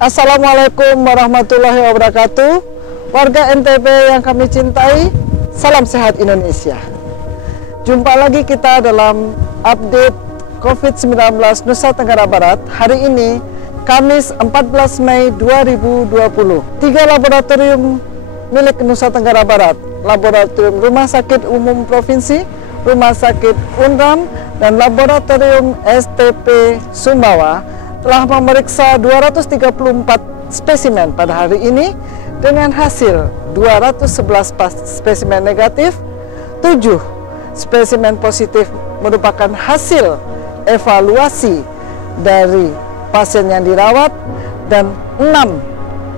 Assalamualaikum warahmatullahi wabarakatuh. Warga NTB yang kami cintai, salam sehat Indonesia. Jumpa lagi kita dalam update COVID-19 Nusa Tenggara Barat. Hari ini, Kamis 14 Mei 2020. 3 laboratorium milik Nusa Tenggara Barat, Laboratorium Rumah Sakit Umum Provinsi, Rumah Sakit Unram, dan Laboratorium STP Sumbawa telah memeriksa 234 spesimen pada hari ini dengan hasil 211 spesimen negatif, 7 spesimen positif merupakan hasil evaluasi dari pasien yang dirawat dan 6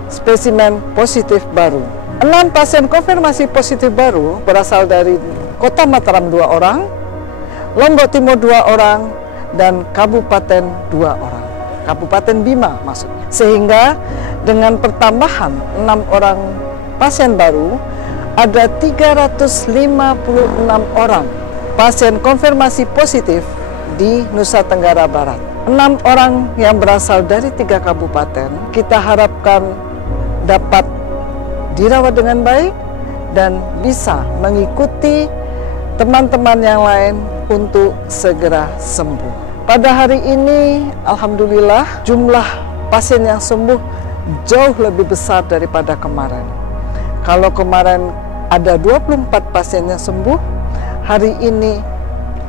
spesimen positif baru. 6 pasien konfirmasi positif baru berasal dari Kota Mataram 2 orang, Lombok Timur 2 orang, dan Kabupaten 2 orang. Kabupaten Bima maksudnya. Sehingga dengan pertambahan 6 orang pasien baru, ada 356 orang pasien konfirmasi positif di Nusa Tenggara Barat. 6 orang yang berasal dari 3 kabupaten, kita harapkan dapat dirawat dengan baik dan bisa mengikuti teman-teman yang lain untuk segera sembuh. Pada hari ini, alhamdulillah, jumlah pasien yang sembuh jauh lebih besar daripada kemarin. Kalau kemarin ada 24 pasien yang sembuh, hari ini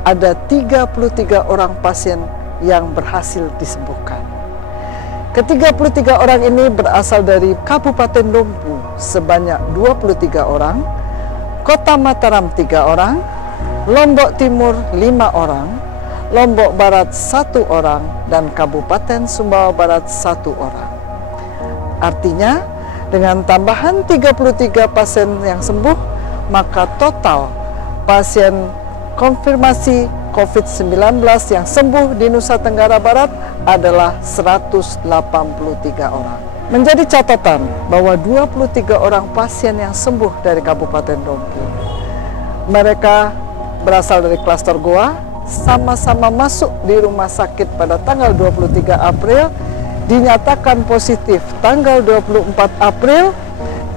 ada 33 orang pasien yang berhasil disembuhkan. Ke-33 orang ini berasal dari Kabupaten Dompu sebanyak 23 orang, Kota Mataram 3 orang, Lombok Timur 5 orang, Lombok Barat 1 orang, dan Kabupaten Sumbawa Barat 1 orang. Artinya, dengan tambahan 33 pasien yang sembuh, maka total pasien konfirmasi COVID-19 yang sembuh di Nusa Tenggara Barat adalah 183 orang. Menjadi catatan bahwa 23 orang pasien yang sembuh dari Kabupaten Dompu, mereka berasal dari klaster Goa, sama-sama masuk di rumah sakit pada tanggal 23 April, dinyatakan positif tanggal 24 April,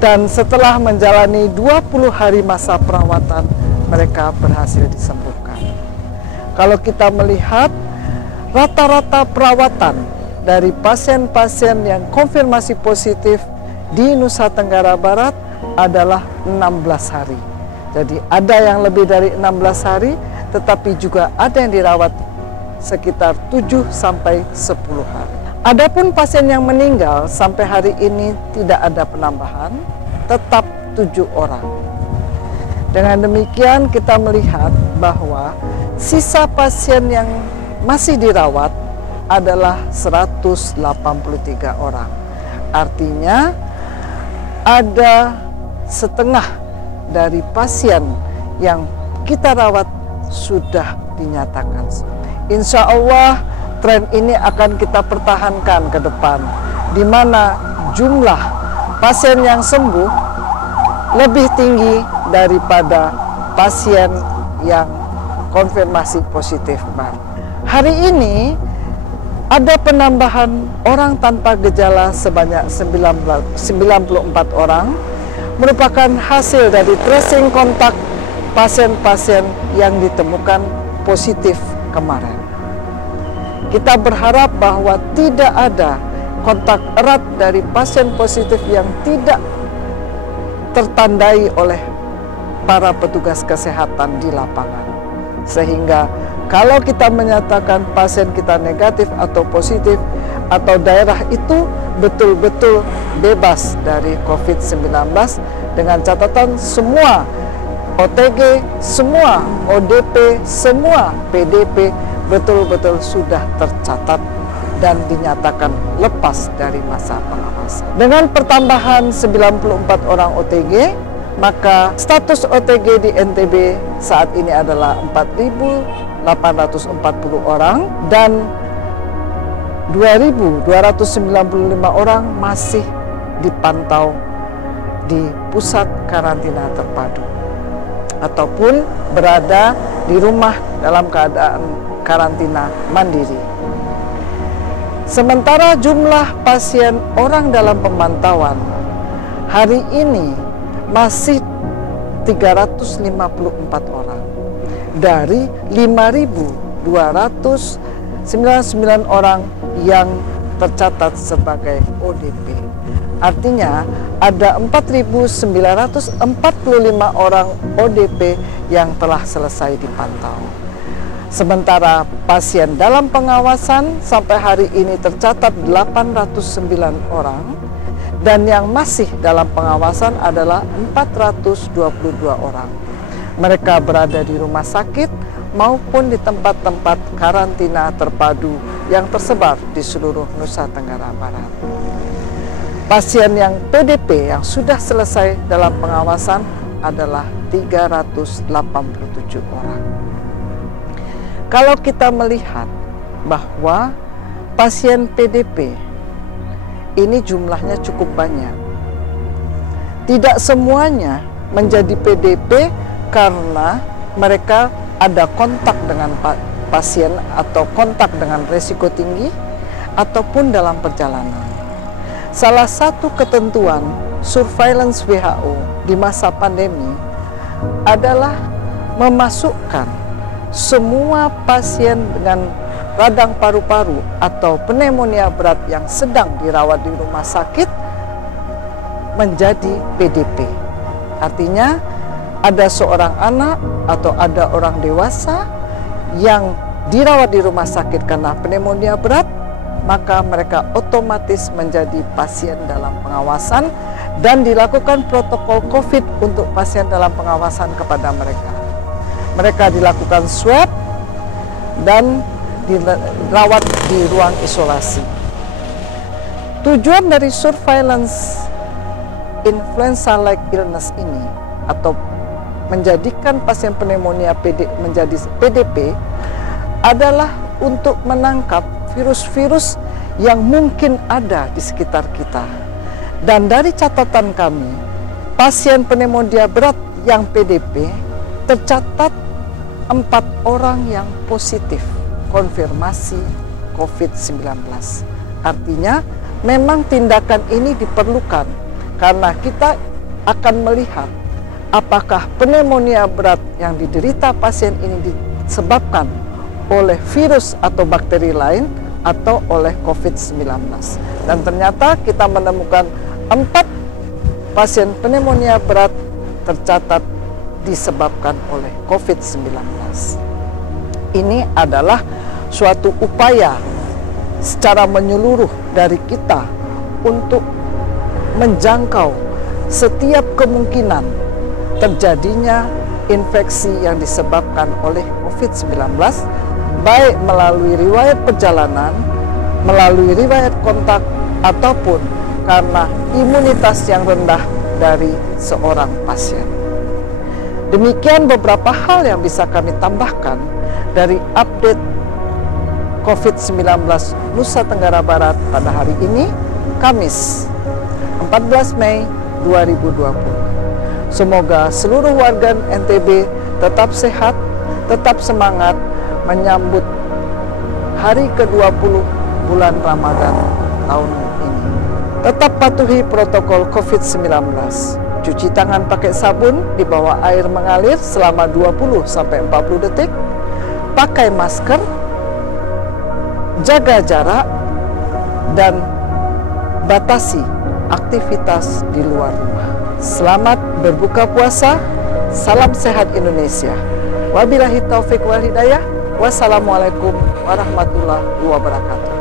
dan setelah menjalani 20 hari masa perawatan, mereka berhasil disembuhkan. Kalau kita melihat rata-rata perawatan dari pasien-pasien yang konfirmasi positif di Nusa Tenggara Barat adalah 16 hari. Jadi ada yang lebih dari 16 hari, tetapi juga ada yang dirawat sekitar 7 sampai 10 hari. Adapun pasien yang meninggal sampai hari ini tidak ada penambahan, tetap 7 orang. Dengan demikian kita melihat bahwa sisa pasien yang masih dirawat adalah 183 orang. Artinya ada setengah dari pasien yang kita rawat sudah dinyatakan sembuh. Insya Allah tren ini akan kita pertahankan ke depan, di mana jumlah pasien yang sembuh lebih tinggi daripada pasien yang konfirmasi positif baru. Hari ini ada penambahan orang tanpa gejala sebanyak 94 orang, merupakan hasil dari tracing kontak pasien-pasien yang ditemukan positif kemarin. Kita berharap bahwa tidak ada kontak erat dari pasien positif yang tidak tertandai oleh para petugas kesehatan di lapangan. Sehingga kalau kita menyatakan pasien kita negatif atau positif, atau daerah itu betul-betul bebas dari COVID-19, dengan catatan semua OTG, semua ODP, semua PDP betul-betul sudah tercatat dan dinyatakan lepas dari masa pengawasan. Dengan pertambahan 94 orang OTG, maka status OTG di NTB saat ini adalah 4.840 orang dan 2.295 orang masih dipantau di pusat karantina terpadu ataupun berada di rumah dalam keadaan karantina mandiri. Sementara jumlah pasien orang dalam pemantauan hari ini masih 354 orang dari 5.299 orang yang tercatat sebagai ODP. Artinya ada 4.945 orang ODP yang telah selesai dipantau. Sementara pasien dalam pengawasan sampai hari ini tercatat 809 orang dan yang masih dalam pengawasan adalah 422 orang. Mereka berada di rumah sakit maupun di tempat-tempat karantina terpadu yang tersebar di seluruh Nusa Tenggara Barat. Pasien yang PDP yang sudah selesai dalam pengawasan adalah 387 orang. Kalau kita melihat bahwa pasien PDP ini jumlahnya cukup banyak, tidak semuanya menjadi PDP karena mereka ada kontak dengan pasien atau kontak dengan risiko tinggi ataupun dalam perjalanan. Salah satu ketentuan surveillance WHO di masa pandemi adalah memasukkan semua pasien dengan radang paru-paru atau pneumonia berat yang sedang dirawat di rumah sakit menjadi PDP. Artinya ada seorang anak atau ada orang dewasa yang dirawat di rumah sakit karena pneumonia berat, maka mereka otomatis menjadi pasien dalam pengawasan dan dilakukan protokol COVID untuk pasien dalam pengawasan kepada mereka. Mereka dilakukan swab dan dirawat di ruang isolasi. Tujuan dari surveillance influenza-like illness ini atau menjadikan pasien pneumonia menjadi PDP adalah untuk menangkap virus-virus yang mungkin ada di sekitar kita. Dan dari catatan kami, pasien pneumonia berat yang PDP tercatat 4 orang yang positif konfirmasi COVID-19. Artinya memang tindakan ini diperlukan karena kita akan melihat apakah pneumonia berat yang diderita pasien ini disebabkan oleh virus atau bakteri lain atau oleh COVID-19. Dan ternyata kita menemukan 4 pasien pneumonia berat tercatat disebabkan oleh COVID-19. Ini adalah suatu upaya secara menyeluruh dari kita untuk menjangkau setiap kemungkinan terjadinya infeksi yang disebabkan oleh COVID-19, baik melalui riwayat perjalanan, melalui riwayat kontak, ataupun karena imunitas yang rendah dari seorang pasien. Demikian beberapa hal yang bisa kami tambahkan dari update COVID-19 Nusa Tenggara Barat pada hari ini, Kamis 14 Mei 2020. Semoga seluruh warga NTB tetap sehat, tetap semangat menyambut hari ke-20 bulan Ramadan tahun ini. Tetap patuhi protokol COVID-19. Cuci tangan pakai sabun di bawah air mengalir selama 20-40 detik. Pakai masker, jaga jarak, dan batasi aktivitas di luar rumah. Selamat berbuka puasa. Salam sehat Indonesia. Wabillahi taufik wal hidayah. Wassalamualaikum warahmatullahi wabarakatuh.